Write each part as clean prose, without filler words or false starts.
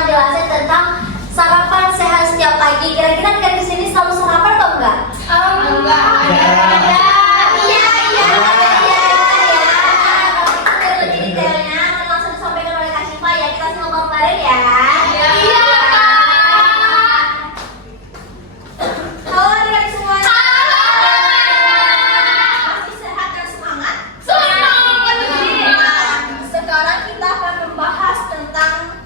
akan jelasin tentang sarapan sehat setiap pagi. Kira-kira kalian di sini selalu sarapan atau enggak? Enggak. Ada. Iya. Oke, lebih detailnya akan langsung disampaikan oleh Kak Syifa ya. Kita semua bareng ya. Iya. Halo adik-adik semuanya. Masih sehat dan semangat? Sekarang kita akan membahas tentang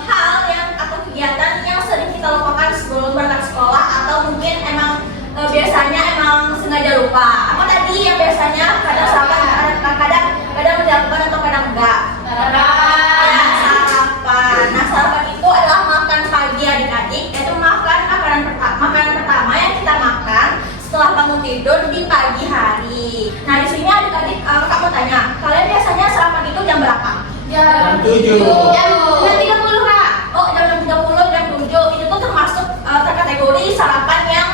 hal yang atau kegiatan yang sering kita lupakan sebelum berangkat sekolah atau mungkin emang biasanya emang sengaja lupa. Apa tadi yang biasanya kadang menjalankan atau kadang enggak? Ya, sarapan. Nah, sarapan itu adalah makan pagi adik-adik. Itu makanan pertama yang kita makan setelah bangun tidur di pagi hari. Nah, di sini adik-adik kakak mau tanya, kalian biasanya sarapan itu jam berapa? Jam 7. Jam 30 Kak. Oh, jam 30, jam 7 itu tuh termasuk terkategori sarapan yang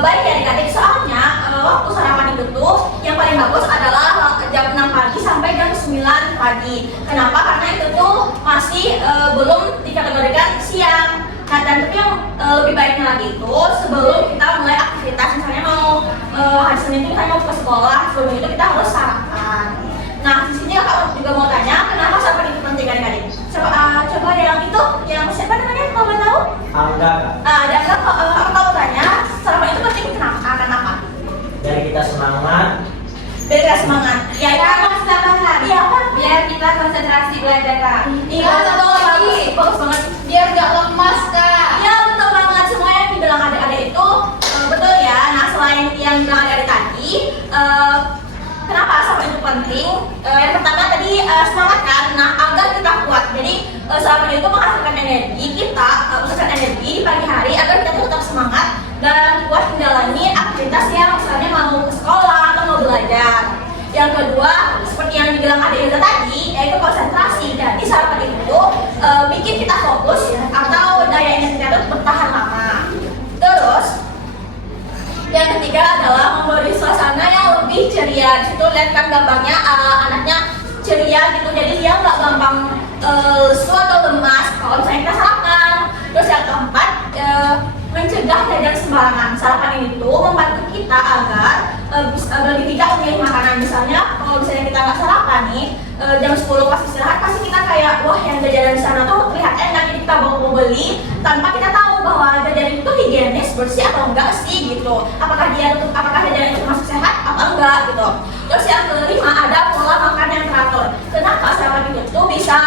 baik ya adik-adik. Soalnya waktu sarapan itu tuh yang paling bagus adalah jam 6 pagi sampai jam 9 pagi. Kenapa? Karena itu tuh masih belum dikategorikan siang. Nah, dan tapi yang lebih baiknya lagi itu sebelum kita mulai aktivitas, misalnya mau hari Senin itu kita mau ke sekolah, sebelum itu kita harus sarapan. Nah, di sini kakak juga mau tanya, kenapa sarapan itu penting adik-adik? Coba ada yang itu, yang siapa namanya? Kalau boleh tahu? Angga, Kak. Dan kakak mau tanya, sarapan itu penting kenapa? Dari kita semangat. Biar kita semangat. Ya, itu setiap hari. Iya apa? Biar kita konsentrasi belajar, Kak. Iya, betul, bagus banget. Biar gak lemas, Kak. Iya, betul banget. Semua yang dibilang adik-adik itu betul ya. Nah, selain yang dibilang adik-adik tadi, kenapa sarapan itu penting? Yang pertama tadi semangat kan. Nah, agar kita kuat. Jadi sarapan itu menghasilkan energi di pagi hari agar kita tuh tetap semangat dan kuat menjalani aktivitas yang misalnya mau ke sekolah atau mau belajar. Yang kedua, seperti yang dibilang adik Ilda tadi, yaitu konsentrasi. Jadi sarapan itu bikin kita fokus atau daya ingat kita tuh bertahan lama. Terus yang ketiga adalah memberi suasana yang lebih ceria. Di situ lihat kan gambarnya anaknya ceria gitu, jadi dia nggak gampang lesu atau lemas kalau misalnya kita sarapan. Terus yang keempat, mencegah jajan sembarangan. Sarapan itu membantu kita agar lebih bijak memilih makanan. Misalnya kalau misalnya kita nggak sarapan nih, jam 10 pas istirahat pasti kita kayak wah yang jajanan di sana tuh terlihat enak, jadi kita mau beli tanpa kita tahu bahwa jajanan itu higienis, bersih atau enggak sih gitu. Apakah jajanan itu masuk sehat atau enggak gitu. Terus yang kelima ada pola makan yang teratur. Kenapa sarapan itu tuh bisa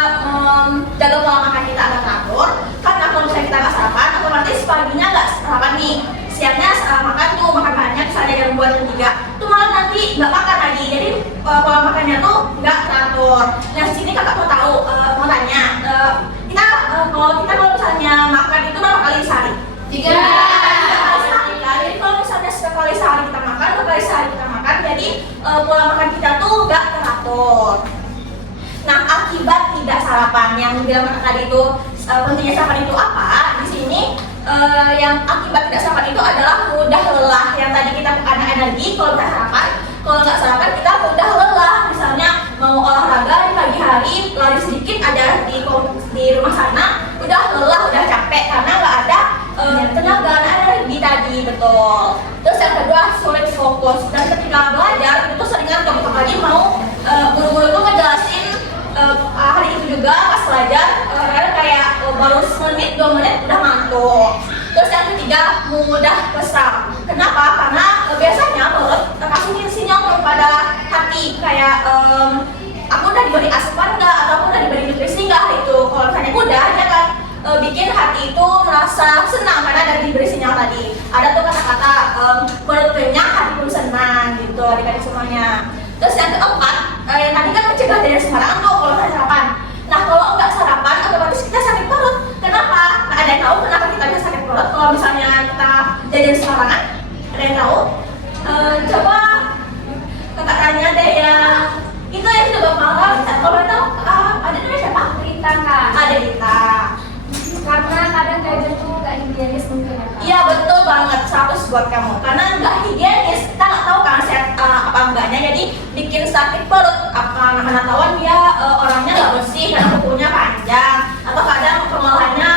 jaga pola makan kita agak teratur? Karena kalau misalnya kita nggak sarapan, otomatis paginya nggak sarapan nih, siangnya makan banyak, misalnya jam 2 jam 3 tuh malah nanti nggak makan lagi. Jadi pola makannya tuh nggak teratur. Nah, sini kakak mau tahu, mau tanya, kalau misalnya makan itu berapa kali sehari? 3 kali sehari kan. Jadi kalau misalnya sekali sehari kita makan, 2 kali sehari kita makan, jadi pola makan kita tuh nggak teratur. Nah, akibat tidak sarapan yang bilang tadi itu pentingnya sarapan itu apa? Di sini yang akibat tidak sarapan itu adalah mudah lelah. Yang tadi kita ada energi kalau kita sarapan, kalau nggak sarapan kita mudah lelah. Misalnya mau olahraga di pagi hari, lari sedikit aja di rumah sana, udah lelah, udah capek karena nggak ada tenaga, energi tadi, betul. Terus yang kedua, sulit fokus. Dan ketika belajar itu sering ngantuk, apalagi mau guru-guru itu ngejelasin hari itu juga pas belajar kayak baru semenit 2 menit udah ngantuk. Terus yang ketiga, mudah kesal. Kenapa? Karena biasanya perut kasih sinyal kepada hati kayak aku udah diberi asupan nggak, atau aku udah diberi nutrisi nggak. Itu kalau misalnya udah, dia kan bikin hati itu merasa senang karena ada diberi sinyal tadi. Ada tuh kata-kata perut kenyang, hati pun senang gitu adik-adik semuanya. Terus yang keempat, yang tadi kan mencegah jajan sembarangan tuh kalau nggak sarapan. Nah, kalau nggak sarapan otomatis kita sakit perut. Kenapa? Nah, ada yang tahu kenapa kita bisa sakit perut kalau misalnya kita jajan sembarangan? Ada yang tahu? Coba kakak tanya deh yang itu yang sudah bapak kalau tahu ada namanya siapa? Rita, Kak. Ada Rita. Karena kadang jajan tuh gak higienis mungkin ya, Kak. Iya, betul banget, 100 buat kamu. Karena nggak higienis, kita nggak tahu kan sehat apa enggaknya, jadi bikin sakit perut. Mana tahuan dia orangnya nggak bersih, kadang kukunya panjang, atau kadang pengolahannya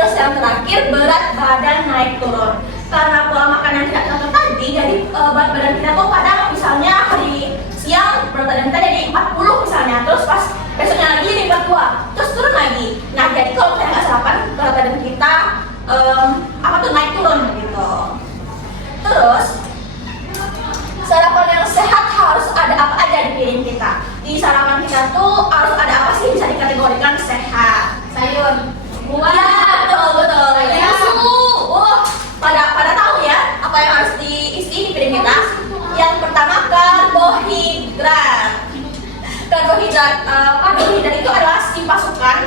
Terus yang terakhir, berat badan naik turun. Karena pola makan yang tidak teratur tadi, jadi berat badan kita tuh kadang misalnya hari siang berat badan kita jadi 40 misalnya, terus pas besoknya lagi jadi 42, terus turun lagi. Nah jadi kalau kita nggak sarapan, berat badan kita naik turun gitu. Terus sarapan yang sehat harus ada apa aja di piring kita. Di sarapan kita tuh harus ada apa sih bisa dikategorikan sehat? Sayur, buah, Ya, betul. Ayam. Susu. Pada tahu ya apa yang harus diisi di piring kita? Yang pertama karbohidrat. Karbohidrat itu adalah pasukan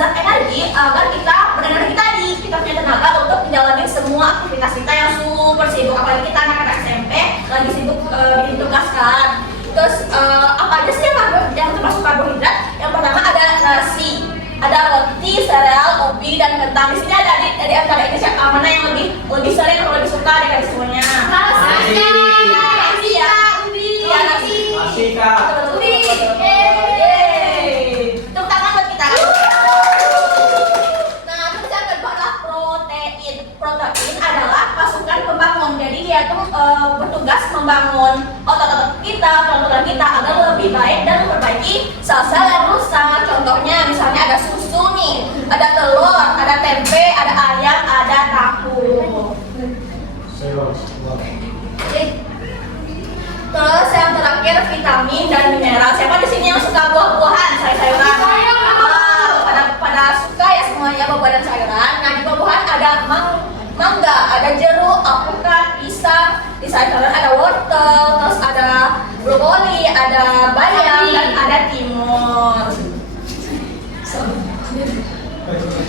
zat energi agar kita berenergi tadi, kita punya tenaga untuk menjalani semua aktivitas kita yang super sibuk, apalagi kita anak-anak SMP lagi sibuk bikin tugas kan. Terus apa aja sih yang termasuk karbohidrat? Yang pertama ada nasi, ada roti, sereal, ubi, dan kentang. Di sini ada di antara ini siapa mana yang lebih sering atau lebih suka dari semuanya? Nasi. Nasi ya, ubi. Ya nasi. Nasi, Kak. Ubi. Yeay. Tepuk tangan buat kita. Nah, terus yang kedua adalah protein. Protein adalah pasukan pembangun. Jadi dia tuh bertugas membangun otot-otot kita, tulang kita agar lebih baik dan memperbaiki sel-sel yang rusak. Contohnya misalnya ada susu nih, ada telur, ada tempe, ada ayam, ada tahu. Terus yang terakhir vitamin dan mineral. Siapa di sini yang suka buah-buahan, sayur-sayuran? Pada suka ya semuanya buah dan sayuran. Nah di buah-buahan ada mangga, ada jeruk, alpukat, pisang. Di sayuran ada wortel, terus ada brokoli, ada bayam, dan ada timun.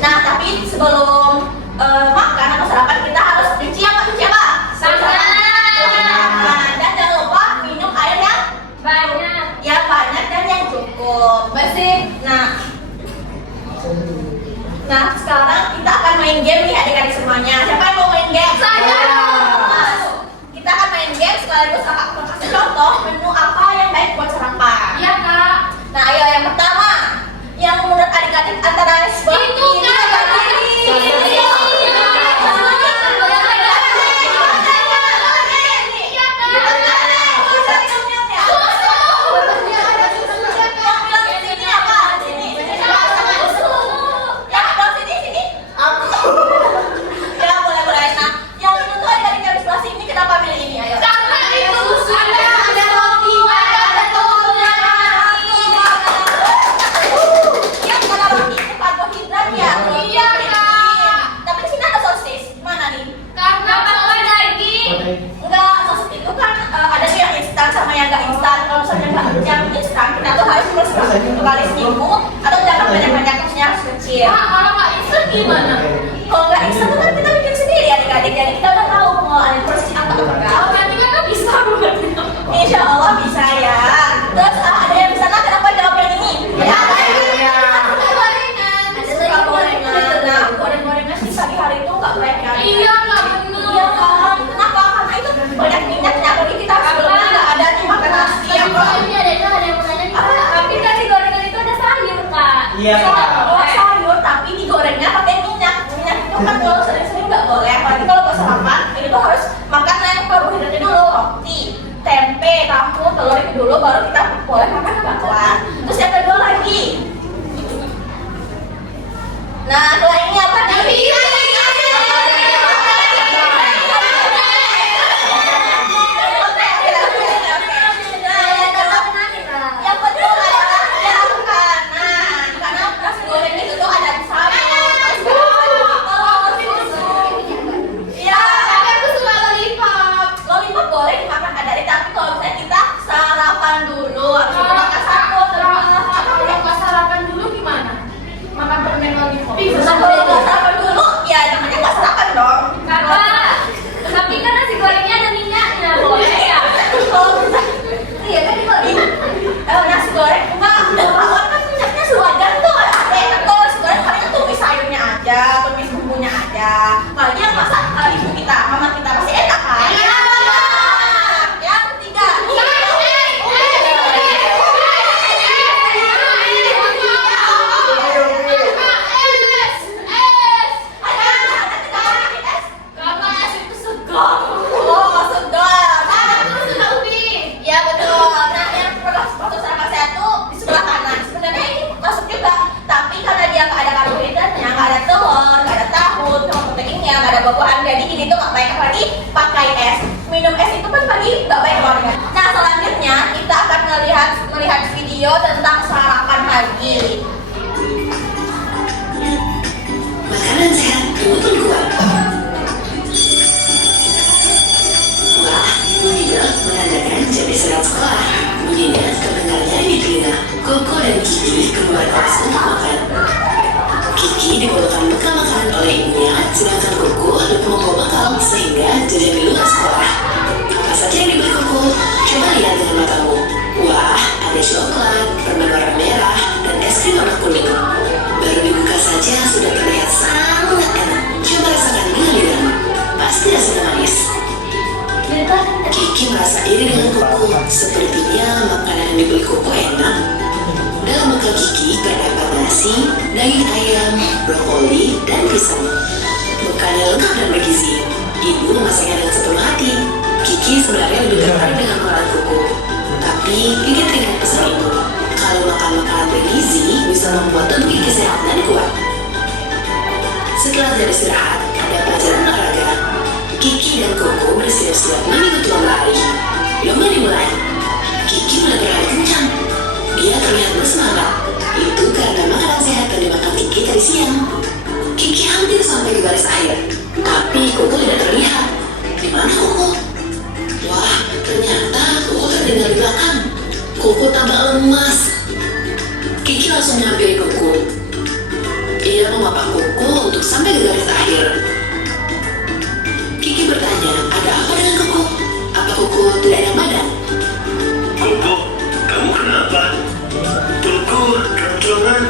Nah tapi sebelum makan atau sarapan kita harus cuci apa? Dan jangan lupa minum air yang banyak. banyak dan yang cukup. Bersih. Nah sekarang kita akan main game nih adik-adik semuanya. Siapa yang mau main game? Saya. Nah, kita akan main game sekaligus aku kasih contoh menu apa yang baik buat sarapan. Iya kak. Nah ayo yang pertama, yang menurut adik-adik antara sebuah Itu kan kali seminggu atau jangan banyak-banyak porsinya harus kecil. Kalau nggak instan gimana? Kalau nggak instan kan kita bikin sendiri adik-adik, jadi kita udah tahu pengolahan porsi apa enggak. Oh berarti kan bisa buat. Insya Allah bisa ya. Terus ada yang bisa kenapa jawab yang ini? Ya ada gorengan. Ada suka gorengan. Nah goreng-gorengan sih sehari-hari itu nggak baik kan? Iya nggak benar. Iya kan? Kenapa? Karena itu banyak minyaknya. Apalagi kita sebelumnya nggak ada nih makan nasi ya kok. Ada yang mau nanya nih. Tapi kan di gorengan itu ada sayur kak. Iya, Kak. Oh sayur tapi digorengnya pakai minyak. Minyak itu kan kalau sering-sering nggak boleh. Apalagi kalau buat sarapan ini tuh harus makan yang karbohidratnya dulu, roti, tempe, tahu, telur itu dulu baru kita boleh makan bakwan. Terus yang kedua lagi. Nah kalau ini apa nih? Yang kedua adalah yang kanan. Karena nasi goreng itu tuh ada sayur, susu. Iya. Tapi aku suka lollipop. Lollipop boleh dimakan adik, tapi kalau misalnya kita sarapan dulu, habis itu makan satu, Kalau nggak sarapan dulu gimana? Makan permen lollipop. Bisa buah-buahan. Jadi ini tuh nggak baik apalagi pakai es. Minum es itu kan pagi nggak baik banget. Nah selanjutnya kita akan melihat video tentang sarapan pagi. Makanan sehat untuk kuat. Wah, bunyinya menandakan jam istirahat sekolah. Bunyinya terdengarnya di telinga. Koko dan Kiki keluar kelas untuk makan. Kiki dibawakan bekal makanan oleh ibunya, sedangkan Koko lupa membawa bekal sehingga jajan di luar sekolah. Apa saja yang dibeli Koko? Coba lihat dengan matamu. Wah, ada coklat, permen warna merah, dan es krim warna kuning. Baru dibuka saja sudah terlihat sangat enak. Coba rasakan dengan lidah. Pasti rasanya manis. Kiki merasa iri dengan Koko. Sepertinya makanan yang dibeli Koko enak. Dalam bekal Kiki terdapat nasi, daging ayam, brokoli, dan pisang. Bekalnya lengkap dan bergizi. Ibu memasaknya dengan sepenuh hati. Kiki sebenarnya lebih tertarik dengan makanan Koko. Tapi Kiki teringat pesan ibu. Kalau makan makanan bergizi bisa membuat tubuh Kiki sehat dan kuat. Setelah jam istirahat, ada pelajaran olahraga. Kiki dan Koko bersiap-siap mengikuti lomba lari. Lomba dimulai. Kiki mulai berlari kencang. Dia terlihat bersemangat. Itu karena makanan sehat yang dimakan Kiki tadi siang. Kiki hampir sampai di garis akhir, tapi Koko tidak terlihat. Di mana Koko? Wah, ternyata Koko terdengar di belakang. Koko tampak lemas. Kiki langsung menghampiri Koko. Ia memapah Koko untuk sampai ke garis akhir. Kiki bertanya, ada apa dengan Koko? Apa Koko tidak enak badan? Koko, kamu kenapa? Perutku keroncongan.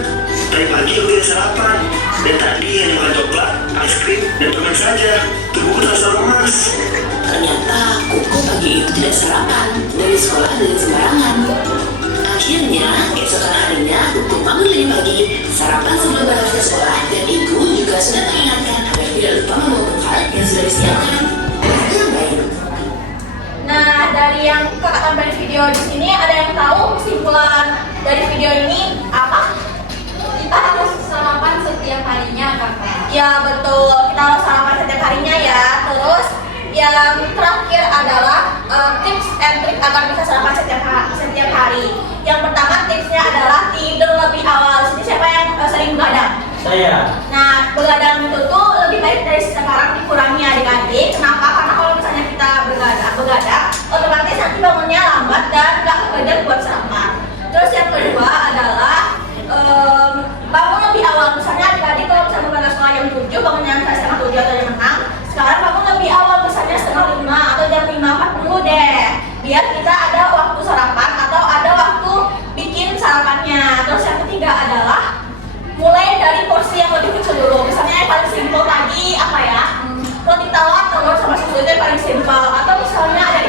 Tadi pagi aku tidak sarapan. Dan tadi hanya makan coklat, es krim, dan permen saja. Tubuhku terasa lemas. Ternyata Koko pagi itu tidak sarapan dari sekolah dengan sembarangan. Akhirnya, keesokan harinya Koko bangun lebih pagi, sarapan sebelum berangkat ke sekolah, dan ibu juga sudah mengingatkan agar tidak lupa membawa bekal yang sudah disiapkan. Yang baik. Nah dari yang kakak tampilkan di video di sini ada yang tahu kesimpulan dari video ini apa? Kita harus sarapan setiap harinya, Kakak. Ya betul, kita harus sarapan setiap harinya ya. Terus yang terakhir adalah tips and trick agar bisa sarapan setiap hari. Yang pertama tipsnya adalah tidur lebih awal. Jadi siapa yang sering begadang? Saya. Nah begadang itu tuh lebih baik dari sekarang dikurangi adik-adik. Kenapa? Karena kalau misalnya kita begadang, otomatis nanti bangunnya lambat dan nggak kekejar buat sarapan. Terus yang kedua adalah bangun lebih awal. Misalnya adik-adik kalau misalnya berangkat sekolah jam 7, bangunnya setengah 7 atau jam 6. Sekarang bangun lebih awal, misalnya setengah 5 atau jam 5.40 deh. Biar kita ada waktu sarapan atau ada waktu bikin sarapannya. Terus yang ketiga adalah mulai dari porsi yang lebih kecil dulu. Misalnya yang paling simpel tadi apa ya? Roti tawar telur sama susu itu yang paling simpel. Atau misalnya ada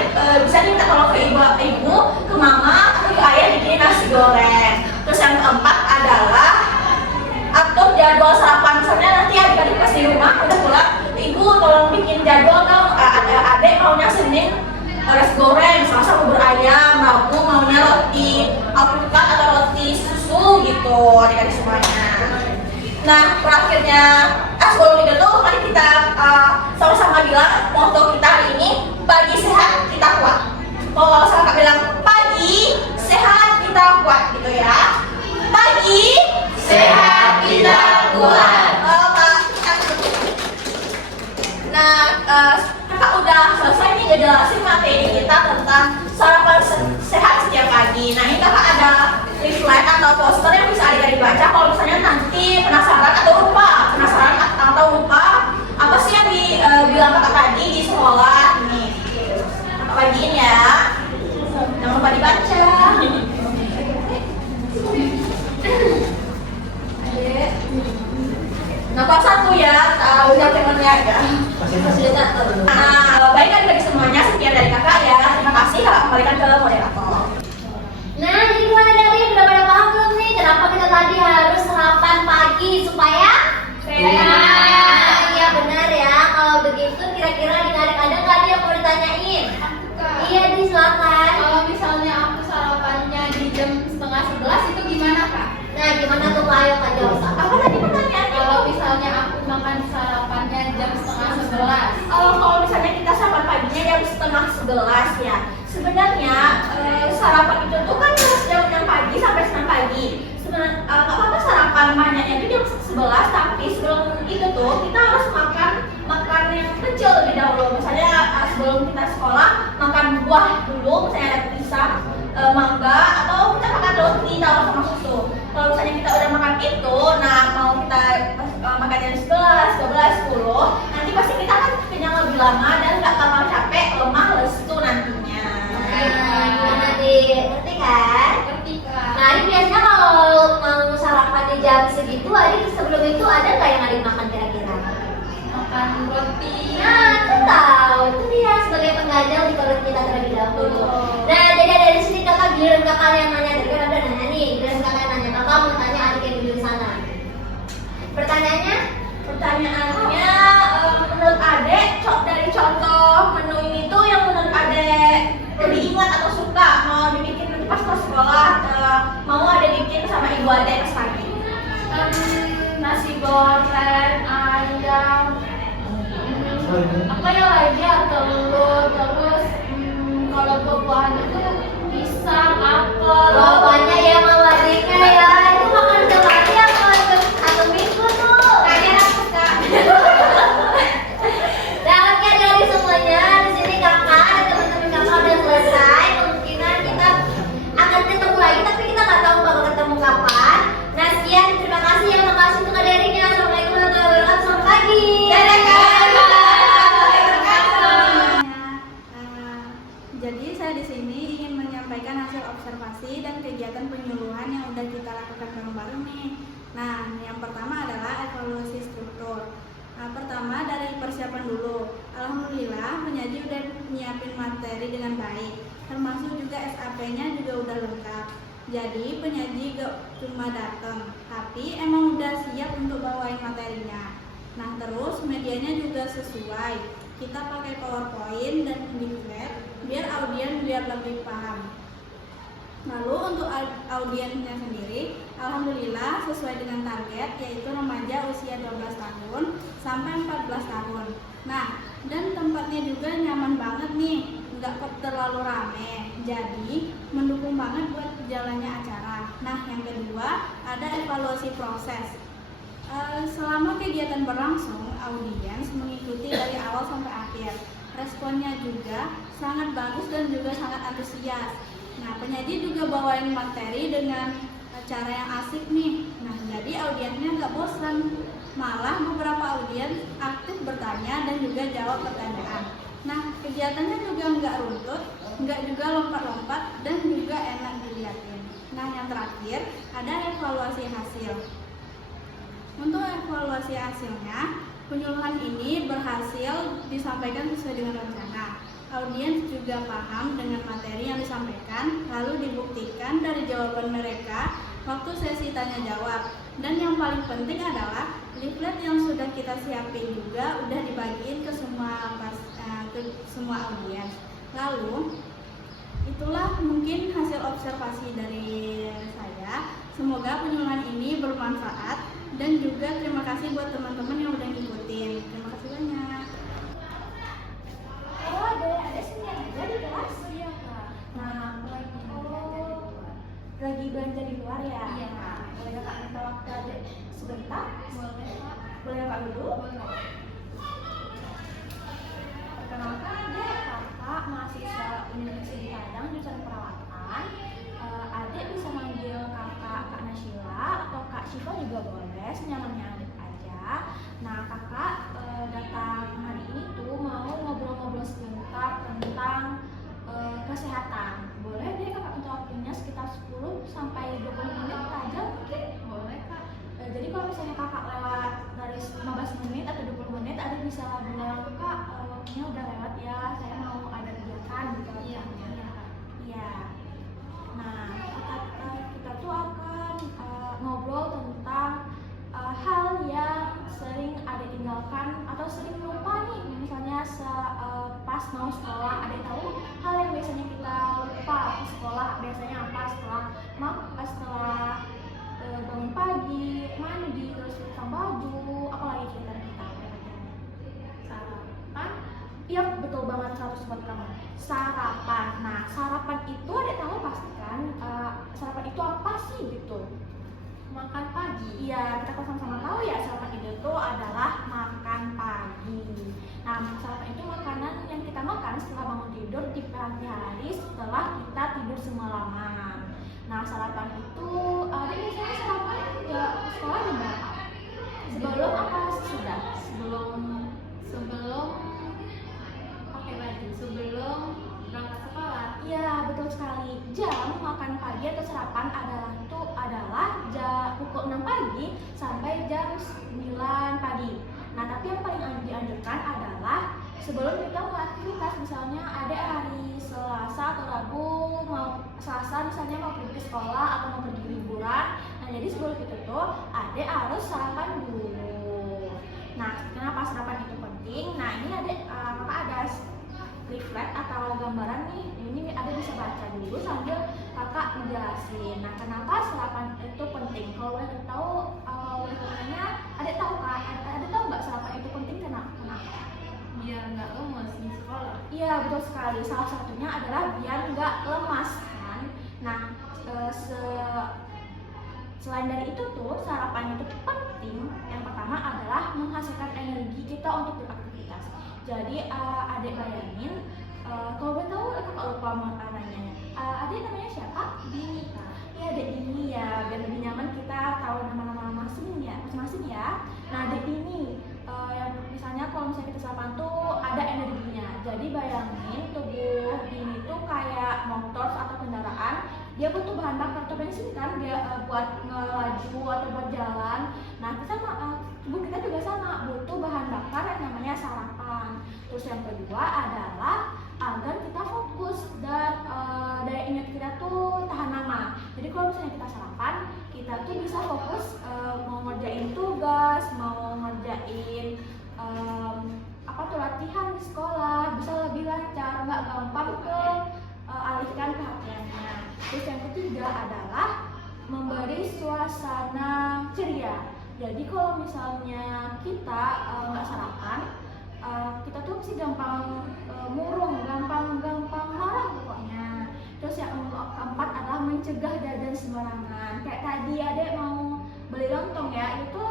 bisa minta tolong ke ibu, ke mama, atau ke ayah bikin nasi goreng. Terus yang keempat adalah atur jadwal sarapan. Misalnya nanti adik-adik pas di rumah udah pulang, ibu tolong bikin jadwal dong. Adik maunya Senin nasi goreng, Selasa bubur ayam, Rabu maunya roti alpukat atau roti susu gitu adik-adik semuanya. Nah terakhirnya sebelum itu tuh mari kita sama-sama bilang motto kita hari ini, pagi sehat kita kuat. Kalau sama kak bilang pagi sehat kita kuat gitu ya. Pagi sehat kita kuat. Nah kakak udah selesai nih ngejelasin materi kita tentang sarapan sehat setiap pagi. Nah ini kakak ada leaflet atau poster yang bisa adik-adik baca kalau misalnya nanti penasaran atau lupa apa sih yang dibilang kakak tadi di sekolah. Nih kakak bagiin ya, jangan lupa dibaca. Nah kelas 1 ya, udah temennya ya. Nah baik dari semuanya, sekian dari kakak ya. Terima kasih, kakak kembalikan ke moderator. Nah, jadi gimana dari udah pada paham belum nih kenapa kita tadi harus sarapan pagi supaya sehat? Iya benar ya. Kalau begitu kira-kira adik-adik ada nggak nih yang mau ditanyain? Iya silakan. Kalau misalnya aku sarapannya di jam 10:30 itu gimana, Kak? Nah gimana tuh Kak? Ayo Kak jawab. Apa tadi pertanyaannya? Kalau misalnya aku makan sarapannya jam 10:30 11 ya. Sebenarnya sarapan itu tuh kan harus jam 6 pagi sampai 9 pagi. Sebenarnya nggak apa-apa sarapan banyaknya itu jam 11, tapi sebelum itu tuh kita harus makan yang kecil lebih dahulu. Misalnya sebelum kita sekolah makan buah dulu, misalnya ada pisang, mangga, atau kita makan roti taruh sama susu. Kalau misalnya kita udah makan itu, nah mau kita makan jam 11, 12, 10, nanti pasti kita akan kenyang lebih lama dan nggak tambah capek, lemah, lesu nantinya. Gimana Dik? Ngerti kan? Ngerti Kak. Nah, Adik biasanya kalau mau sarapan di jam segitu, Adik sebelum itu ada nggak yang Adik makan kira-kira? Makan roti. Nah, itu tahu. Itu dia sebagai pengganjal di perut kita terlebih dahulu. Nah, jadi dari sini kakak giliran kakak yang nanya, dari ada nanya nih, giliran kakak nanya, kakak mau tanya adik yang duduk di sana. Pertanyaannya? Pertanyaannya, menurut adek, dari contoh menu ini tuh yang menurut adek lebih ingat atau suka mau dibikin nanti pas ke sekolah, mau adek bikin sama ibu adek pas pagi? Nasi goreng, ayam, apa ya lagi ya, telur, terus kalau buah-buahan itu pisang, apel. Oh, banyak ya Mama Rika ya. Itu makan sehari apa satu minggu tuh? Kayaknya aku suka. Nah, oke dari semuanya di sini kakak dan teman-teman kakak udah selesai. Kemungkinan kita akan ketemu lagi, tapi kita nggak tahu bakal ketemu kapan. Nah, sekian terima kasih ya, makasih untuk adiknya. Assalamualaikum warahmatullahi wabarakatuh. Selamat pagi. Dadah, Kak. Jadi saya di sini ingin menyampaikan hasil observasi dan kegiatan penyuluhan yang udah kita lakukan bareng-bareng nih. Nah, yang pertama adalah evaluasi struktur. Nah, pertama dari persiapan dulu. Alhamdulillah penyaji udah nyiapin materi dengan baik, termasuk juga SAP-nya juga udah lengkap. Jadi penyaji gak cuma datang, tapi emang udah siap untuk bawain materinya. Nah, terus medianya juga sesuai. Kita pakai PowerPoint dan leaflet biar audien lebih paham. Lalu untuk audiensnya sendiri, alhamdulillah sesuai dengan target, yaitu remaja usia 12 tahun sampai 14 tahun. Nah, dan tempatnya juga nyaman banget nih, nggak terlalu rame, jadi mendukung banget buat jalannya acara. Nah, yang kedua ada evaluasi proses. Selama kegiatan berlangsung, audiens mengikuti dari awal sampai akhir. Responnya juga sangat bagus dan juga sangat antusias. Nah, penyaji juga bawain materi dengan cara yang asik nih. Nah, jadi audiensnya nggak bosan. Malah beberapa audiens aktif bertanya dan juga jawab pertanyaan. Nah, kegiatannya juga nggak runtut, nggak juga lompat-lompat, dan juga enak dilihatin. Nah, yang terakhir ada evaluasi hasil. Untuk evaluasi hasilnya, penyuluhan ini berhasil disampaikan sesuai dengan rencana. Audiens juga paham dengan materi yang disampaikan, lalu dibuktikan dari jawaban mereka waktu sesi tanya jawab. Dan yang paling penting adalah leaflet yang sudah kita siapin juga udah dibagiin ke semua audiens. Lalu itulah mungkin hasil observasi dari saya. Semoga penyuluhan ini bermanfaat. Dan juga terima kasih buat teman-teman yang udah ngikutin. Terima kasih banyak. Oh, ada sini aja di kelas? Iya Kak. Nah, lagi belanja di luar ya? Iya. Boleh kakak minta waktu adek sebentar? Boleh Kak. Boleh kakak dulu? Boleh. Perkenalkan adek, kakak mahasiswa Universitas Padang jurusan perawatan. Adek bisa manggil Kak Nashila atau Kak Syifa juga boleh, senyamannya adek aja. Nah, kakak datang hari ini tuh mau ngobrol-ngobrol sebentar tentang kesehatan. Boleh deh kakak untuk waktunya sekitar 10 sampai 20 menit aja mungkin? Boleh Kak. Jadi kalau misalnya kakak lewat dari 15 menit atau 20 menit, ada bisa bilang, Kak, waktunya udah lewat ya, saya mau ada kegiatan gitu. Iya. Iya. Nah, kita tuh akan ngobrol tentang hal yang sering ada tinggalkan atau sering lupa nih. Misalnya pas mau sekolah, ada tahu hal yang biasanya kita lupa di sekolah biasanya apa? Setelah bangun pagi, mandi, terus pasang baju, apalagi kegiatan kita? Sarapan. Iya, betul banget, 100 buat kamu. sarapan. Nah, sarapan itu adik tahu pasti kan? Sarapan itu apa sih gitu? Makan pagi. Iya, kita kan sama-sama tahu ya sarapan itu adalah makan pagi. Nah, sarapan itu makanan yang kita makan setelah bangun tidur di pagi hari setelah kita tidur semalaman. Nah, sarapan itu adik biasanya sarapan ke sekolah jam berapa? Sebelum apa sudah? Sebelum pakai baju, sebelum berangkat sekolah. Iya, betul sekali. Jam makan pagi atau sarapan adalah pukul 6 pagi sampai jam 9 pagi. Nah, tapi yang paling dianjurkan adalah sebelum kita mulai aktivitas, misalnya ada hari Selasa atau Rabu, Selasa misalnya mau pergi ke sekolah atau mau pergi liburan. Nah, jadi sebelum itu tuh adek harus sarapan dulu. Nah, kenapa sarapan itu penting? Nah, ini adek kakak ada leaflet atau gambaran nih, ini ada bisa baca dulu sambil kakak menjelasin. Nah, kenapa sarapan itu penting? Kalau boleh tahu, boleh tanya, adek tahu kak? Adek tahu nggak sarapan itu penting kenapa? Biar nggak lemes di sekolah. Iya, betul sekali. Salah satunya adalah biar nggak lemas kan. Nah, selain dari itu tuh sarapan itu penting. Yang pertama adalah menghasilkan energi kita untuk beraktivitas. Jadi adik bayangin, kalau boleh tahu kakak lupa mau nanya. Adik namanya siapa? Dini. Iya, adik Dini ya. Biar lebih nyaman kita tahu nama-nama masing-masing ya. Nah, adik Dini, yang misalnya kalau misalnya kita sarapan tuh ada energinya. Jadi bayangin tubuh Dini tuh kayak motor atau kendaraan. Dia butuh bahan bakar atau bensin kan, dia buat ngelaju atau buat jalan. Nah, tubuh kita juga sama, butuh bahan bakar yang namanya sarapan. Terus yang kedua adalah agar kita fokus dan daya ingat kita tuh tahan lama. Jadi kalau misalnya kita sarapan, kita tuh bisa fokus mau ngerjain tugas, mau ngerjain latihan di sekolah, bisa lebih lancar, nggak gampang ke alihkan perhatiannya. Terus yang ketiga adalah memberi suasana ceria. Jadi kalau misalnya kita nggak sarapan, kita tuh pasti gampang murung, gampang marah pokoknya. Terus yang keempat adalah mencegah jajan sembarangan. Kayak tadi adek mau beli lontong ya, itu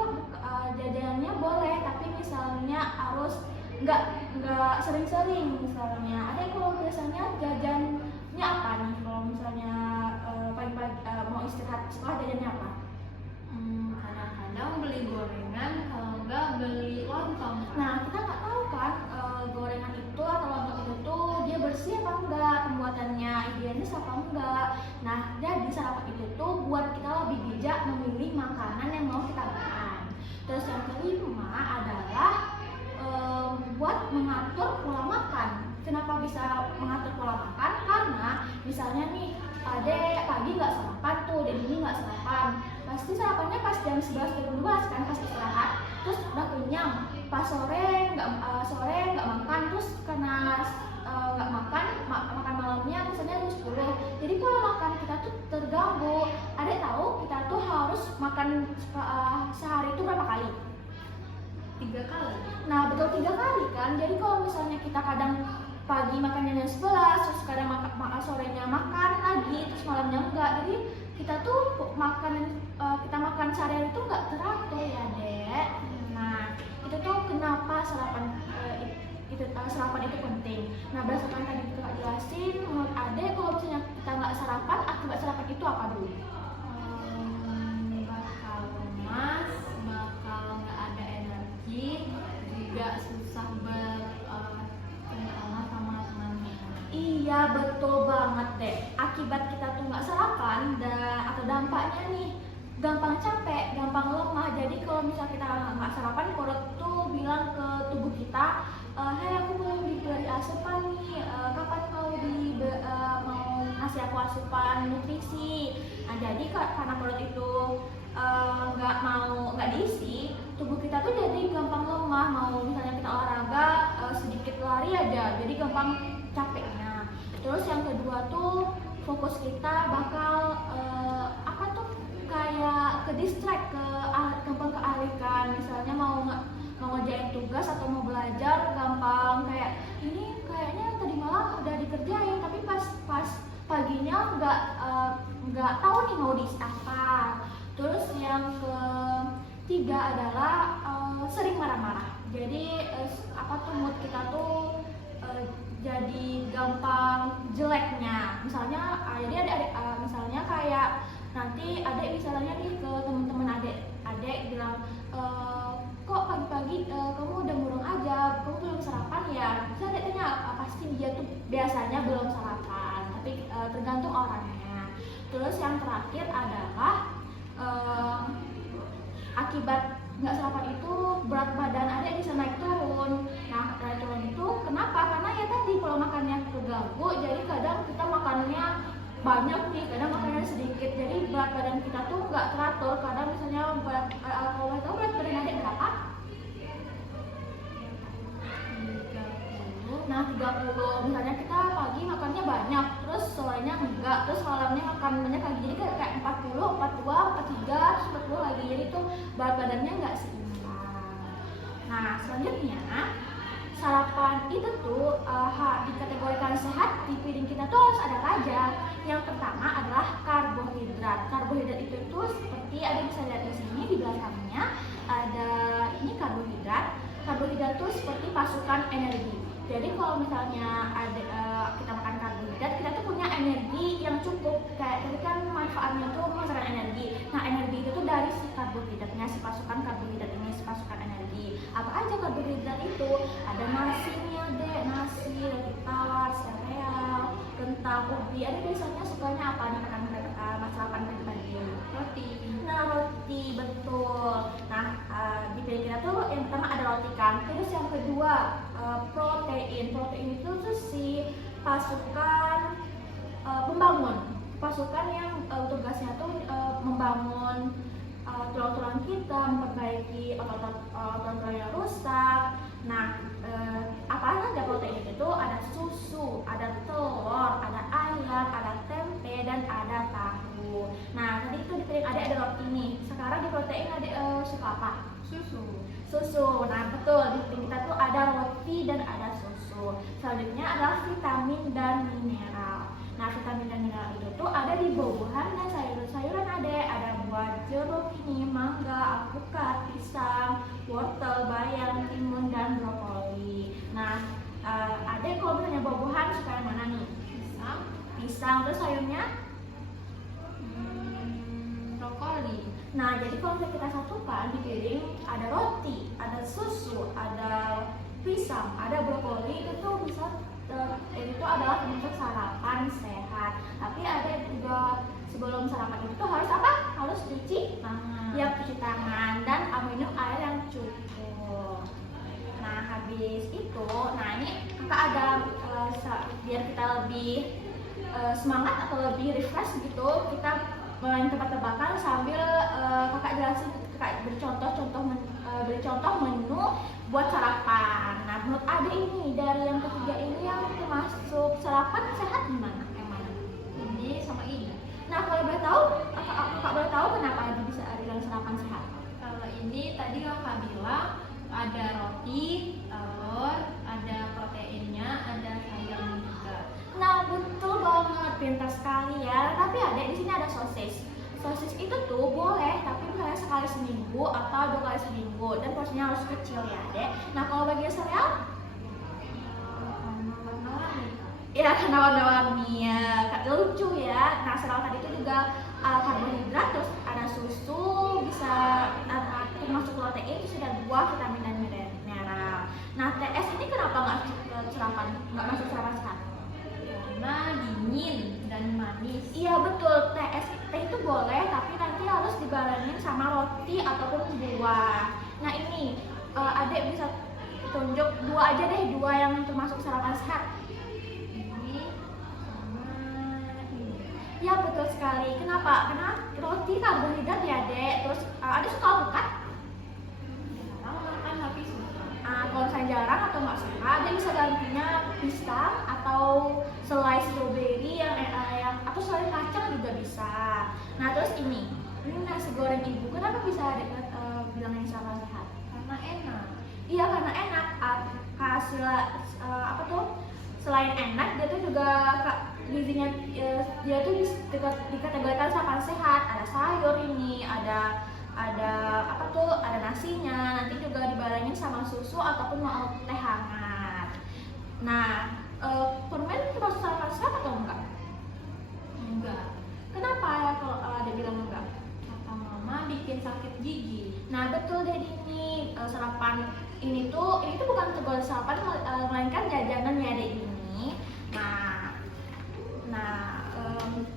jajannya boleh, tapi misalnya harus nggak sering-sering. Misalnya adek kalau biasanya jajannya apa nih? Kalau misalnya pagi-pagi mau istirahat sekolah jajannya apa? Kadang-kadang beli gorengan, kalau enggak beli lontong. Nah, kita nggak tahu kan gorengan itu atau lontong itu tuh dia bersih apa enggak, pembuatannya higienis apa enggak. Nah, jadi sarapan itu tuh buat kita lebih bijak memilih makanan yang mau kita makan. Terus yang kelima adalah buat mengatur pola makan. Kenapa bisa mengatur pola makan? Karena misalnya nih, adek pagi nggak sarapan tuh, dan ini nggak sarapan. Pasti sarapannya pas jam 11 jam 12 kan, pas istirahat. Terus udah kenyang. Pas sore nggak makan, terus karena nggak makan malamnya misalnya jam 10. Jadi pola makan kita tuh terganggu. Adek tahu kita tuh harus makan sehari itu berapa kali? 3 kali. Nah, betul 3 kali kan. Jadi kalau misalnya kita kadang pagi makannya jam 11, terus kadang sorenya makan lagi, terus malamnya enggak. Jadi kita tuh kita makan sehari-hari itu enggak teratur ya, Dek. Nah, itu tuh kenapa sarapan itu penting. Nah, berdasarkan tadi kita jelasin, menurut Adek kalau misalnya kita nggak sarapan, akibat sarapan itu apa dulu? Bakal lemas, bakal nggak ada energi, juga susah bercengkrama sama teman-teman. Iya, betul banget deh. Akibat kita tuh nggak sarapan atau dampaknya nih, gampang capek, gampang lemah. Jadi kalau misal kita nggak sarapan, perut tuh bilang ke tubuh kita, hei aku belum diberi asupan nih, kapan kau mau ngasih aku asupan nutrisi. Nah, jadi karena perut itu nggak diisi, tubuh kita tuh jadi gampang lemah. Mau misalnya kita olahraga sedikit lari aja, jadi gampang capeknya. Terus yang kedua tuh fokus kita bakal kayak ke distract, gampang kealihkan. Misalnya mau ngerjain tugas atau mau belajar, gampang kayak ini kayaknya tadi malam udah dikerjain nggak tahu nih mau diisi apa. Terus yang ketiga adalah sering marah-marah. Jadi mood kita tuh jadi gampang jeleknya. Misalnya jadi adik-adik misalnya kayak nanti adik misalnya nih ke teman-teman adik bilang kok pagi-pagi kamu udah murung aja, kamu belum sarapan ya. Bisa adik tanya pasti dia tuh biasanya belum sarapan, tapi tergantung orangnya. Terus yang terakhir adalah akibat nggak sarapan itu berat badan adik bisa naik turun. Nah, naik turun itu kenapa? Karena ya tadi kalau makannya terganggu, jadi kadang kita makannya banyak nih, kadang makannya sedikit, jadi berat badan kita tuh nggak teratur. Kadang misalnya kalau tahu berat badan adik berapa? 30. Nah, 30. Misalnya kita pagi makannya banyak, terus sorenya enggak, terus malamnya makan banyak lagi, jadi kayak 40, 42, 43, terus 40 lagi, jadi tuh berat badannya nggak seimbang. Nah, selanjutnya sarapan itu tuh dikategorikan sehat di piring kita tuh harus ada apa aja. Yang pertama adalah karbohidrat. Karbohidrat itu tuh seperti ada bisa lihat di sini di belakangnya ada ini karbohidrat. Karbohidrat tuh seperti pasukan energi. Jadi kalau misalnya kita makan karbohidrat, kita tuh punya energi yang cukup. Kayak tadi kan manfaatnya tuh menghasilkan energi. Nah, energi itu tuh dari si karbohidratnya, si pasukan karbohidrat ini, si pasukan energi. Apa aja karbohidrat itu? Ada nasinya deh, nasi, roti tawar, sereal, kentang, ubi. Ada biasanya sukanya apa nih makan sarapan pagi-pagi? Roti. Nah, roti, betul. Nah, di piring kita tuh yang pertama ada roti kan. Terus yang kedua protein. Protein itu tuh si pasukan pembangun. Pasukan yang tugasnya tuh membangun tulang-tulang kita, memperbaiki otot-otot yang rusak. Nah, apa aja protein itu? Ada susu, ada telur, ada ayam, ada tempe, dan ada tahu. Nah, tadi itu di piring adik ada roti nih. Sekarang di protein adik suka apa? Susu. Nah, betul, di piring kita tuh ada roti dan ada susu. Selanjutnya adalah vitamin dan mineral. Nah, vitamin dan mineral itu tuh ada di buah-buahan dan sayur-sayuran ada buah jeruk ini, mangga, alpukat, pisang, wortel, bayam, timun, dan brokoli. Nah, adek kalau misalnya buah-buahan suka yang mana nih? Pisang, terus sayurnya? Brokoli. Nah, jadi kalau kita satukan di piring ada roti, ada susu, ada pisang, ada brokoli, itu tuh bisa itu adalah termasuk sarapan sehat. Tapi ada juga sebelum sarapan itu harus apa? Harus cuci tangan. Ya, cuci tangan dan minum air yang cukup. Nah, habis itu, ini kakak ada biar kita lebih semangat atau lebih refresh gitu, kita main tebak-tebakan sambil kakak jelasin, kakak beri contoh menu buat sarapan. Nah, menurut Ade ini dari yang ketiga ini yang termasuk sarapan sehat gimana? Yang mana? Ini sama ini. Nah, kalau boleh tahu, kakak boleh tahu kenapa Ade bisa bilang sarapan sehat? Kalau ini tadi kakak bilang ada roti, telur, ada proteinnya, ada sayurnya juga. Nah, betul banget, pintar sekali ya. Tapi Ade di sini ada sosis. Sosis itu tuh boleh, tapi misalnya sekali seminggu atau 2 kali seminggu, dan porsinya harus kecil ya, Dek. Nah, kalau bagian sereal, ya karena warna-warni ya, lucu ya. Nah, sereal tadi itu juga karbohidrat, terus ada susu, bisa termasuk protein, terus ada buah, vitamin dan mineral. Nah, TS ini kenapa nggak masuk sarapan sehat? Karena dingin dan manis. Iya betul, teh itu boleh, tapi nanti harus dibarengin sama roti ataupun buah. Nah, ini adek bisa tunjuk 2 aja deh, 2 yang termasuk sarapan sehat. Ini sama ini. Ya betul sekali. Kenapa? Karena roti karbohidrat ya dek. Terus adek suka alpukat? Jarang makan tapi suka. Kalau saya jarang atau nggak suka, adek bisa gantinya pisang atau selai stroberi yang atau selai kacang juga bisa. Nah, terus ini nasi goreng ibu. Kenapa bisa adek bilang yang sarapan sehat? Karena enak. Iya, karena enak. Hasil apa tuh? Selain enak, dia tuh juga gizinya dia tuh dikategorikan sarapan sehat. Ada sayur ini, ada apa tuh, ada nasinya, nanti juga dibarengin sama susu ataupun mau teh hangat. Nah, permen termasuk sarapan sehat atau enggak? Enggak. Kenapa ya kalau ada bilang enggak? Kata mama bikin sakit gigi. Nah betul deh, ini sarapan ini tuh bukan tergolong sarapan, melainkan jajanan ya deh ini.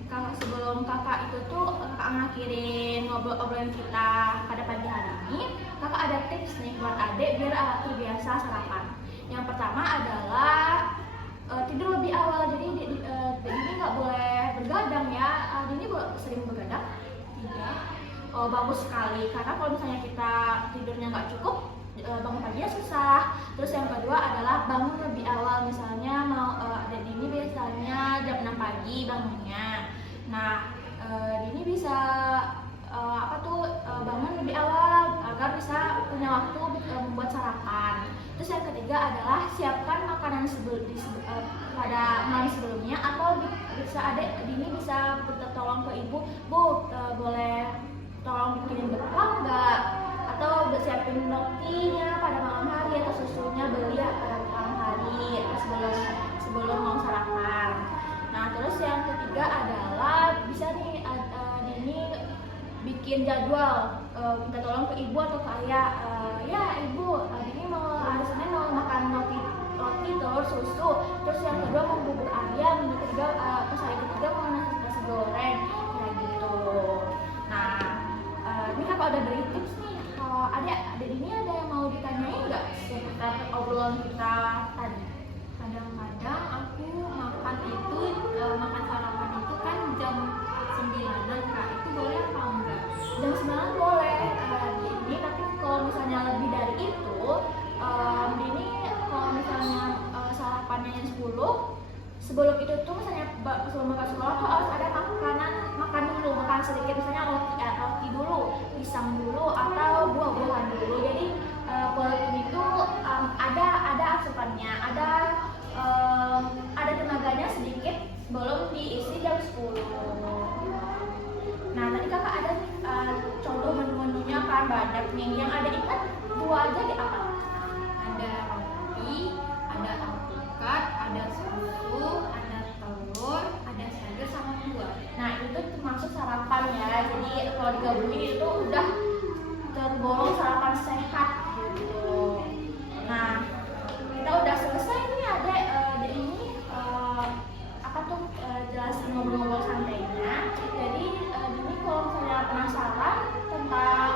Kalau sebelum kakak itu tuh kakak ngakhirin ngobrol-obrolan kita pada pagi hari ini, kakak ada tips nih buat adik biar terbiasa sarapan. Yang pertama adalah tidur lebih awal. Jadi ini nggak boleh bergadang ya. Ini sering bergadang? Tidak. Oh, bagus sekali, karena kalau misalnya kita tidurnya nggak cukup, bangun paginya susah. Terus yang kedua adalah bangun lebih awal. Misalnya adik ini biasanya jam 6 pagi bangunnya. Nah, ini bisa bangun lebih awal agar bisa punya waktu membuat sarapan. Terus yang ketiga adalah siapkan makanan pada malam sebelumnya, atau bisa adik ini bisa minta tolong ke ibu, Bu, boleh tolong bikinin bekal nggak? Atau siapin rotinya pada malam hari, atau susunya beli ya pada malam hari sebelum mau sarapan. Nah, terus yang ketiga adalah bisa nih ini bikin jadwal, minta tolong ke ibu atau ke ayah. Ya ibu, ini hari Senin mau makan roti telur susu. Terus yang kedua mau bubur ayam, yang ketiga terus hari ketiga mau nasi goreng kayak gitu. Nah, ini kakak udah beri tips nih. Adik ini ada yang mau ditanyain nggak seputar obrolan kita tadi? Kadang-kadang aku makan sarapan itu kan jam 9-an Kak. Itu boleh apa enggak? Jam 9 boleh ini, tapi kalau misalnya lebih dari itu, ini kalau misalnya sarapannya jam 10, sebelum itu tuh misalnya sebelum berangkat sekolah tuh harus ada makan sedikit, misalnya roti dulu, pisang dulu, atau buah-buahan dulu. Jadi walaupun itu ada asupannya, ada tenaganya sedikit belum diisi jam 10. Nah, tadi kakak ada contoh menu-menunya kan banyak nih. Yang ada ingat dua aja di apa? Ada roti, ada alpukat, ada susu, ada telur, ada sayur sama buah. Nah, itu termasuk sarapan ya. Jadi kalau digabungin itu udah tergolong sarapan sehat gitu. Nah, kita udah selesai nih adek. Jadi ini jelasin ngobrol-ngobrol santainya. Jadi ini kalau misalnya penasaran tentang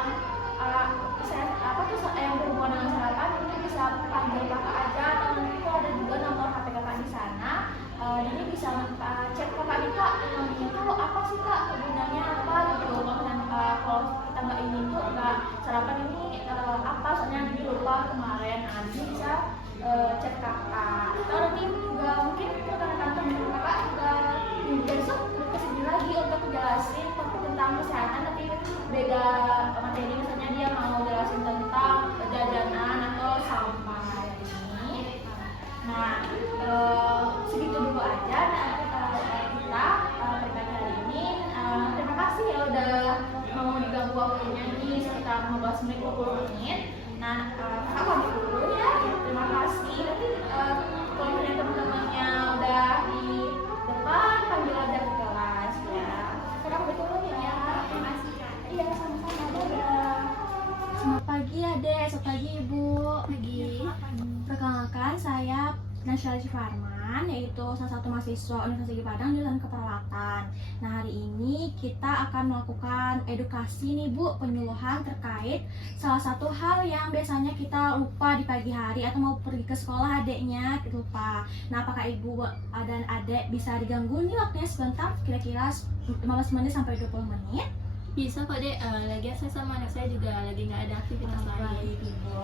yang berhubungan dengan sarapan, ini bisa panggil kakak aja, atau nanti kalau ada juga nomor HP kakak di sana. Ini bisa chat kakak nih, Kak, itu apa sih Kak, gunanya apa gitu. Kalau kita nggak ini tuh nggak sarapan ini apa, soalnya jadi lupa kemarin. Nah, ini bisa chat kakak, atau nanti juga mungkin rekan-rekan teman kakak juga besok kesini lagi untuk jelasin tentang kesehatan, tapi beda materi. Misalnya dia mau jelasin tentang jajanan atau sampah ini. Nah, segitu dulu aja kita terkait hari ini. Terima kasih ya udah mau diganggu waktunya nih sekitar 15 menit 20 menit. Nah, kakak pamit dulu ya. Terima kasih. Nanti kalau misalnya teman-temannya udah di depan, panggil aja ke kelas ya. Kakak pamit dulu ya. Terima kasih Kak. Iya, sama-sama. Dadah. Selamat pagi adek, selamat pagi ibu. Pagi. Perkenalkan, saya Nasya Farman, yaitu salah satu mahasiswa Universitas Gigi Padang jurusan keperawatan. Nah, hari ini kita akan melakukan edukasi nih Bu, penyuluhan terkait salah satu hal yang biasanya kita lupa di pagi hari atau mau pergi ke sekolah adeknya lupa. Nah, apakah ibu dan adek bisa diganggu nih waktunya sebentar, kira-kira 15 menit sampai 20 menit? Bisa kok dek, lagi saya sama anak saya juga lagi nggak ada aktivitas lain. Ibu.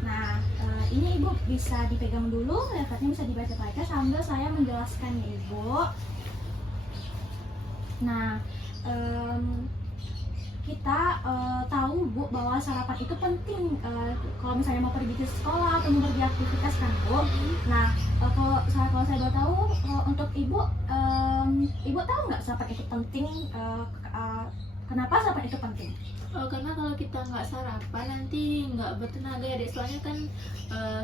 Nah, ini ibu bisa dipegang dulu, laptopnya bisa dibaca-baca sambil saya menjelaskan ya ibu. Nah, kita tahu Bu bahwa sarapan itu penting kalau misalnya mau pergi ke sekolah atau mau pergi aktivitas kan Bu. Nah kalau saya boleh tahu untuk Ibu tahu nggak sarapan itu penting? Kenapa sarapan itu penting? Karena kalau kita nggak sarapan nanti nggak bertenaga ya dek. Soalnya kan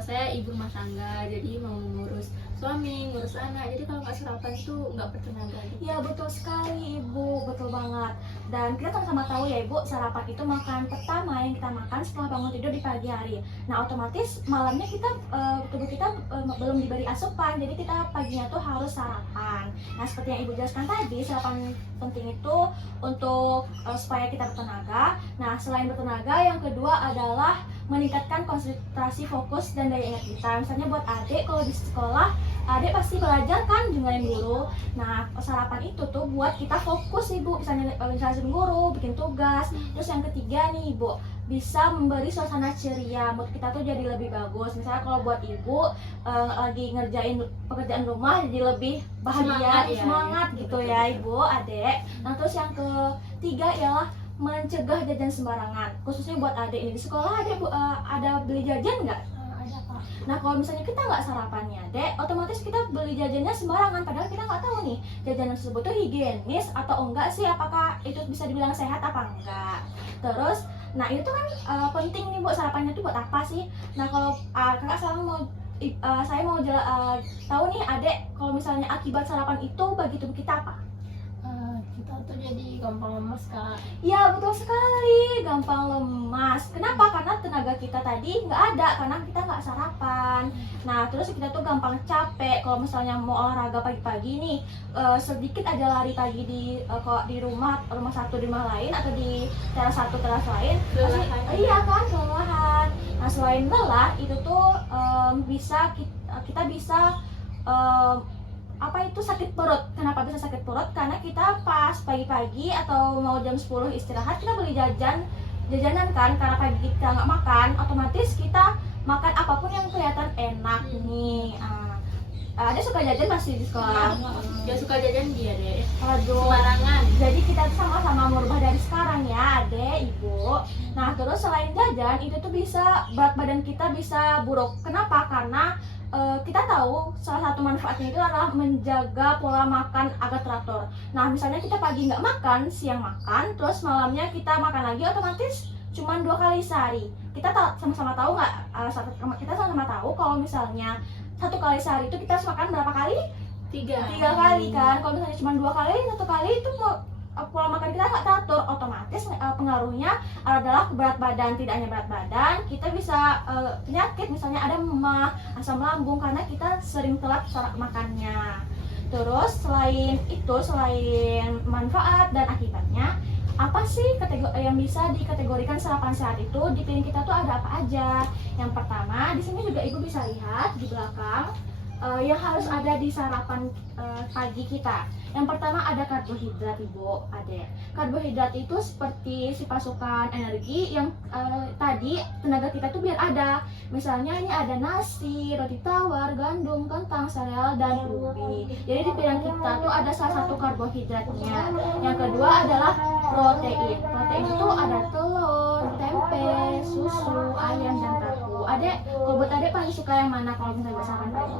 saya ibu rumah tangga, jadi mau ngurus suami, ngurus anak. Jadi kalau nggak sarapan itu nggak bertenaga. Ya betul sekali Ibu, betul banget. Dan kita sama-sama tahu ya Ibu, sarapan itu makan pertama yang kita makan setelah bangun tidur di pagi hari. Nah otomatis malamnya tubuh kita belum diberi asupan, jadi kita paginya tuh harus sarapan. Nah seperti yang Ibu jelaskan tadi, sarapan penting itu untuk supaya kita bertenaga. Nah selain bertenaga, yang kedua adalah meningkatkan konsentrasi, fokus, dan daya ingat kita. Misalnya buat adik, kalau di sekolah adik pasti belajar kan dengan guru. Nah sarapan itu tuh buat kita fokus Ibu, misalnya jelasin guru, bikin tugas. Terus yang ketiga nih Ibu, bisa memberi suasana ceria, mood kita tuh jadi lebih bagus. Misalnya kalau buat Ibu lagi ngerjain pekerjaan rumah jadi lebih bahagia, semangat gitu ya Ibu, adik. Nah terus yang ketiga ialah mencegah jajan sembarangan, khususnya buat adik ini. Di sekolah adik ada beli jajan nggak? Ada Pak. Nah kalau misalnya kita nggak sarapannya dek, otomatis kita beli jajannya sembarangan, padahal kita nggak tahu nih jajanan tersebut tuh higienis atau enggak sih, apakah itu bisa dibilang sehat apa enggak. Terus nah itu kan penting nih Bu, sarapannya tuh buat apa sih? Nah kalau kakak saya mau tahu nih adek, kalau misalnya akibat sarapan itu bagi tubuh kita apa? Kita tuh jadi gampang lemas Kak. Ya betul sekali, gampang lemas. Kenapa? Karena tenaga kita tadi nggak ada, karena kita nggak sarapan. Nah terus kita tuh gampang capek. Kalau misalnya mau olahraga pagi-pagi nih, sedikit aja lari pagi di rumah satu di rumah lain atau di teras satu teras lain, iya kan, kelelahan. Nah selain lelah itu tuh kita bisa sakit perut. Kenapa bisa sakit perut? Karena kita pas pagi-pagi atau mau jam 10 istirahat, kita beli jajanan kan, karena pagi kita nggak makan, otomatis kita makan apapun yang kelihatan enak nih. Ada suka jajan masih di sekolah? Dia suka jajan dia deh. Aduh. Sembarangan. Jadi kita sama-sama merubah dari sekarang ya, Adek, Ibu. Nah, terus selain jajan, itu tuh berat badan kita bisa buruk. Kenapa? Karena kita tahu salah satu manfaatnya itu adalah menjaga pola makan agar teratur. Nah, misalnya kita pagi nggak makan, siang makan, terus malamnya kita makan lagi, otomatis cuma 2 kali sehari. Kita sama-sama tahu nggak? Kita sama-sama tahu kalau misalnya 1 kali sehari itu kita harus makan berapa kali? 3 kali kan. Kalau misalnya cuma 2 kali, 1 kali itu pola makan kita nggak teratur, otomatis pengaruhnya adalah berat badan. Tidak hanya berat badan, kita bisa penyakit, misalnya ada mah, asam lambung, karena kita sering telat makannya. Terus selain manfaat dan akibatnya, apa sih yang bisa dikategorikan sarapan sehat itu? Di piring kita tuh ada apa aja? Yang pertama, di sini juga Ibu bisa lihat di belakang yang harus ada di sarapan pagi kita. Yang pertama ada karbohidrat Ibu, Adek. Karbohidrat itu seperti si pasukan energi yang tadi tenaga kita tuh biar ada. Misalnya ini ada nasi, roti tawar, gandum, kentang, sereal, dan ubi. Jadi di piring kita tuh ada salah satu karbohidratnya. Yang kedua adalah protein. Protein itu ada telur, tempe, susu, ayam, dan tahu. Adek, kalau buat Adek paling suka yang mana kalau misalnya sarapan pagi?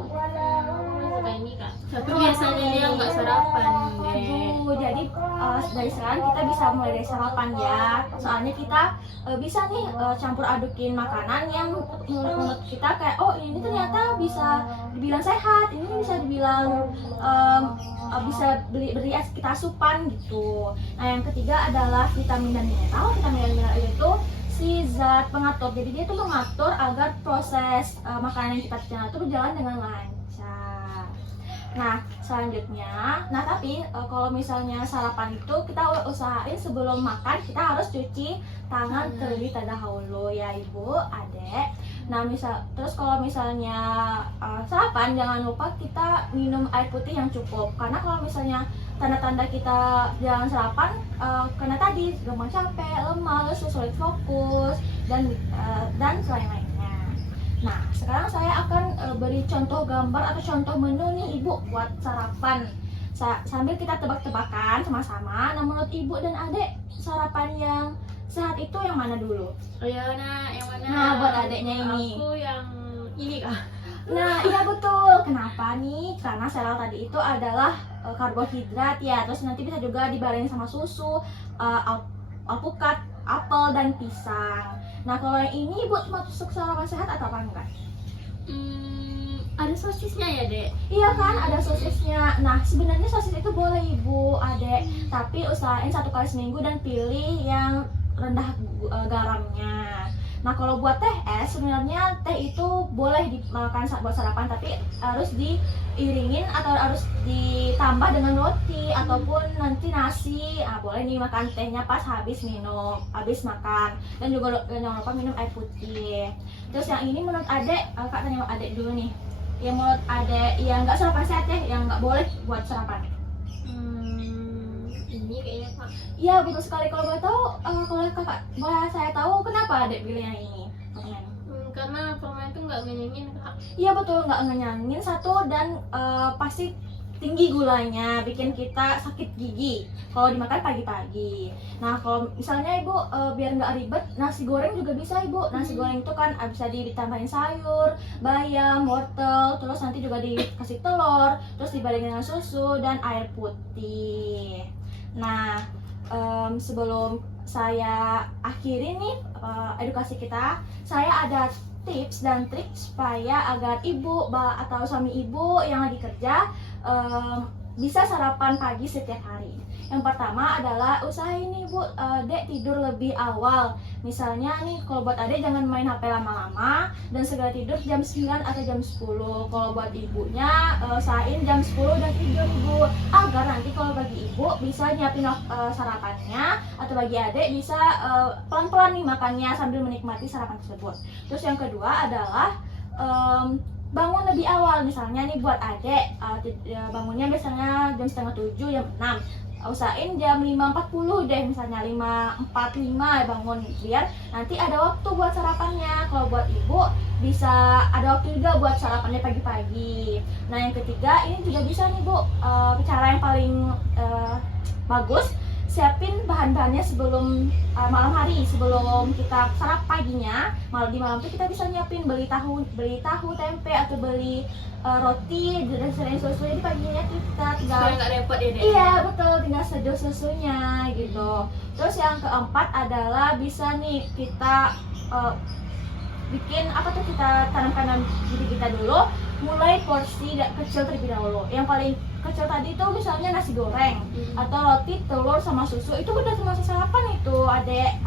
Suka ini Kak. Tapi biasanya dia nggak sarapan. Aduh, jadi dari sekarang kita bisa mulai dari sarapan ya. Soalnya kita bisa nih campur adukin makanan yang menurut kita kayak, oh ini ternyata bisa dibilang sehat, ini bisa dibilang bisa beri kita asupan gitu. Nah yang ketiga adalah vitamin dan mineral. Vitamin dan mineral itu si zat pengatur. Jadi dia tuh mengatur agar proses makanan yang kita cerna itu berjalan dengan lancar. Nah selanjutnya, tapi kalau misalnya sarapan itu kita usahain sebelum makan kita harus cuci tangan terlebih dahulu ya Ibu, Adek. Nah terus kalau misalnya sarapan jangan lupa kita minum air putih yang cukup, karena kalau misalnya tanda-tanda kita jangan sarapan karena tadi gampang capek, lemas, sulit fokus, dan lain-lainnya. Nah, sekarang saya akan beri contoh gambar atau contoh menu nih Ibu buat sarapan sambil kita tebak-tebakan sama-sama. Nah, menurut ibu dan adek, sarapan yang sehat itu yang mana dulu? Ya, nah, yang mana? Nah, buat adeknya ini. Aku yang ini kah? Nah, iya betul. Kenapa nih? Karena sereal tadi itu adalah karbohidrat ya. Terus nanti bisa juga dibarengin sama susu, alpukat, apel, dan pisang. Nah, kalau yang ini buat masuk sarapan sehat atau apa enggak? Ada sosisnya ya, Dek? Iya kan, ada sosisnya. Nah, sebenarnya sosis itu boleh ibu, adek, tapi usahain 1 kali seminggu dan pilih yang rendah garamnya. Nah, kalau buat teh es, sebenarnya teh itu boleh dimakan buat sarapan, tapi harus diiringin atau harus ditambah dengan roti ataupun nanti nasi. Nah, boleh nih makan tehnya pas habis makan, dan juga jangan lupa minum air putih. Terus yang ini menurut adek, kak tanya adek dulu nih. Yang menurut adek yang nggak sarapan sehat ya, yang nggak boleh buat sarapan. Ini kayaknya Pak. Iya betul sekali. Kalau boleh tahu, kalau kakak boleh saya tahu kenapa adek pilih yang ini? Karena permen itu nggak ngenyangin, Kak. Iya betul, nggak ngenyangin satu, dan pasti tinggi gulanya, bikin kita sakit gigi kalau dimakan pagi-pagi. Nah, kalau misalnya ibu biar nggak ribet, nasi goreng juga bisa ibu. Nasi goreng itu kan bisa ditambahin sayur, bayam, wortel, terus nanti juga dikasih telur, terus dibarengin dengan susu dan air putih. Nah, sebelum saya akhiri nih edukasi kita, saya ada tips dan trik supaya agar ibu atau suami ibu yang lagi kerja bisa sarapan pagi setiap hari. Yang pertama adalah usahain nih bu, dek tidur lebih awal. Misalnya nih, kalau buat adek jangan main HP lama-lama dan segera tidur jam 9 atau jam 10. Kalau buat ibunya, usahain jam 10 udah tidur ibu, agar nanti kalau bagi ibu bisa nyiapin sarapannya, atau bagi adek bisa pelan-pelan nih makannya sambil menikmati sarapan tersebut. Terus yang kedua adalah bangun lebih awal. Misalnya nih buat adek, bangunnya biasanya jam setengah 7, jam 6. Usahain jam 5.40 deh, misalnya 5.45 bangun, biar nanti ada waktu buat sarapannya. Kalau buat ibu bisa ada waktu juga buat sarapannya pagi-pagi. Nah, yang ketiga ini juga bisa nih bu, cara yang paling bagus, siapin bahan-bahannya sebelum malam hari, sebelum kita sarap paginya. Di malam itu kita bisa nyiapin beli tahu tempe, atau beli roti dan selain susu. Jadi paginya kita tinggal nggak repot ya, Dek? Iya betul, tinggal seduh susunya gitu. Terus yang keempat adalah bisa nih kita bikin kita tanamkan dalam diri kita dulu, mulai porsi kecil terlebih dahulu. Yang paling kecil tadi itu misalnya nasi goreng atau roti, telur sama susu, itu udah termasuk sarapan itu adek,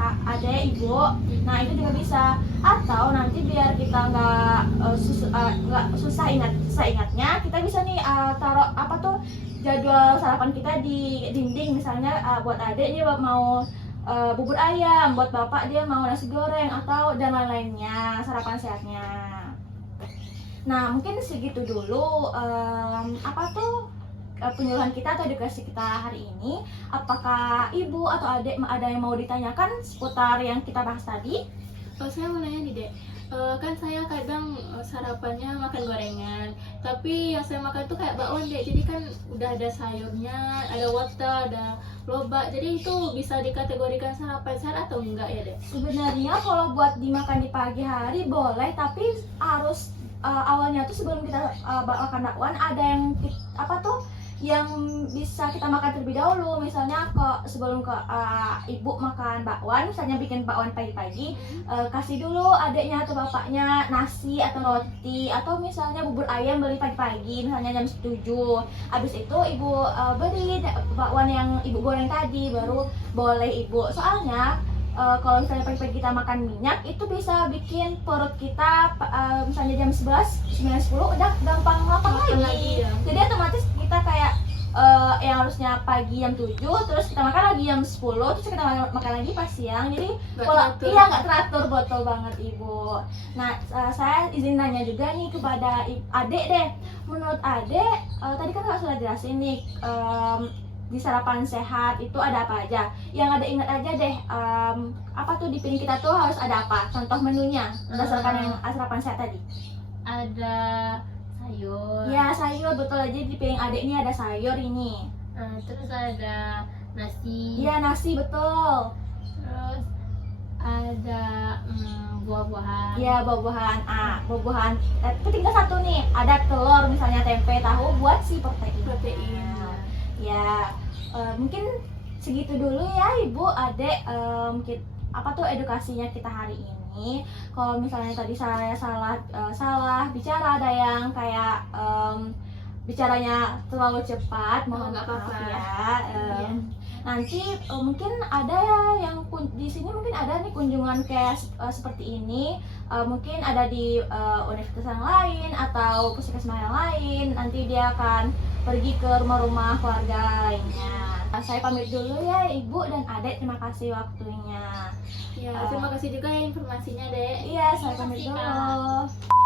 ibu. Nah, itu juga bisa. Atau nanti biar kita nggak susah ingatnya, kita bisa nih taruh jadwal sarapan kita di dinding. Misalnya buat adek dia mau bubur ayam, buat bapak dia mau nasi goreng, atau dan lain-lainnya sarapan sehatnya. Nah, mungkin segitu dulu penyuluhan kita atau edukasi kita hari ini. Apakah ibu atau adek ada yang mau ditanyakan seputar yang kita bahas tadi? Saya mau nanya nih, Dek. Kan saya kadang sarapannya makan gorengan, tapi yang saya makan tuh kayak bakwan, Dek. Jadi kan udah ada sayurnya, ada wortel, ada lobak. Jadi itu bisa dikategorikan sarapan sehat atau enggak ya, Dek? Sebenarnya kalau buat dimakan di pagi hari boleh, tapi harus awalnya tuh sebelum kita makan bakwan ada yang bisa kita makan terlebih dahulu. Misalnya sebelum ibu makan bakwan, misalnya bikin bakwan pagi-pagi, kasih dulu adiknya atau bapaknya nasi atau roti, atau misalnya bubur ayam beli pagi-pagi misalnya jam 7. Habis itu ibu beli bakwan yang ibu goreng tadi, baru boleh ibu. Soalnya kalau misalnya pagi-pagi kita makan minyak, itu bisa bikin perut kita misalnya jam 11, 9, 10 udah gampang lapar lagi. Jadi otomatis kita kayak yang harusnya pagi jam 7, terus kita makan lagi jam 10, terus kita makan lagi pas siang. Jadi nggak teratur, betul banget ibu. Nah, saya izin nanya juga nih kepada adek deh. Menurut adek, tadi kan kakak sudah jelasin nih di sarapan sehat itu ada apa aja. Yang ada ingat aja deh, di piring kita tuh harus ada apa? Contoh menunya berdasarkan yang sarapan sehat tadi. Ada sayur. Ya, sayur betul aja di piring adek ini ada sayur ini. Terus ada nasi. Iya, nasi betul. Terus ada buah-buahan. Iya, buah-buahan. Buah-buahan. Tapi tinggal satu nih, ada telur misalnya, tempe, tahu buat si protein. Protein. Ya, mungkin segitu dulu ya Ibu, Adek. Mungkin apa tuh edukasinya kita hari ini. Kalau misalnya tadi saya salah bicara, ada yang kayak bicaranya terlalu cepat, mohon nggak maaf apa-apa. ya. Nanti mungkin ada ya yang di sini mungkin ada nih kunjungan kayak seperti ini. Mungkin ada di universitas yang lain atau puskesmas yang lain. Nanti dia akan pergi ke rumah-rumah keluarga lainnya. Saya pamit dulu ya Ibu dan Adek, terima kasih waktunya. Ya, terima kasih juga ya informasinya, Dek. Iya, saya pamit Terima kasih, dulu. Kak.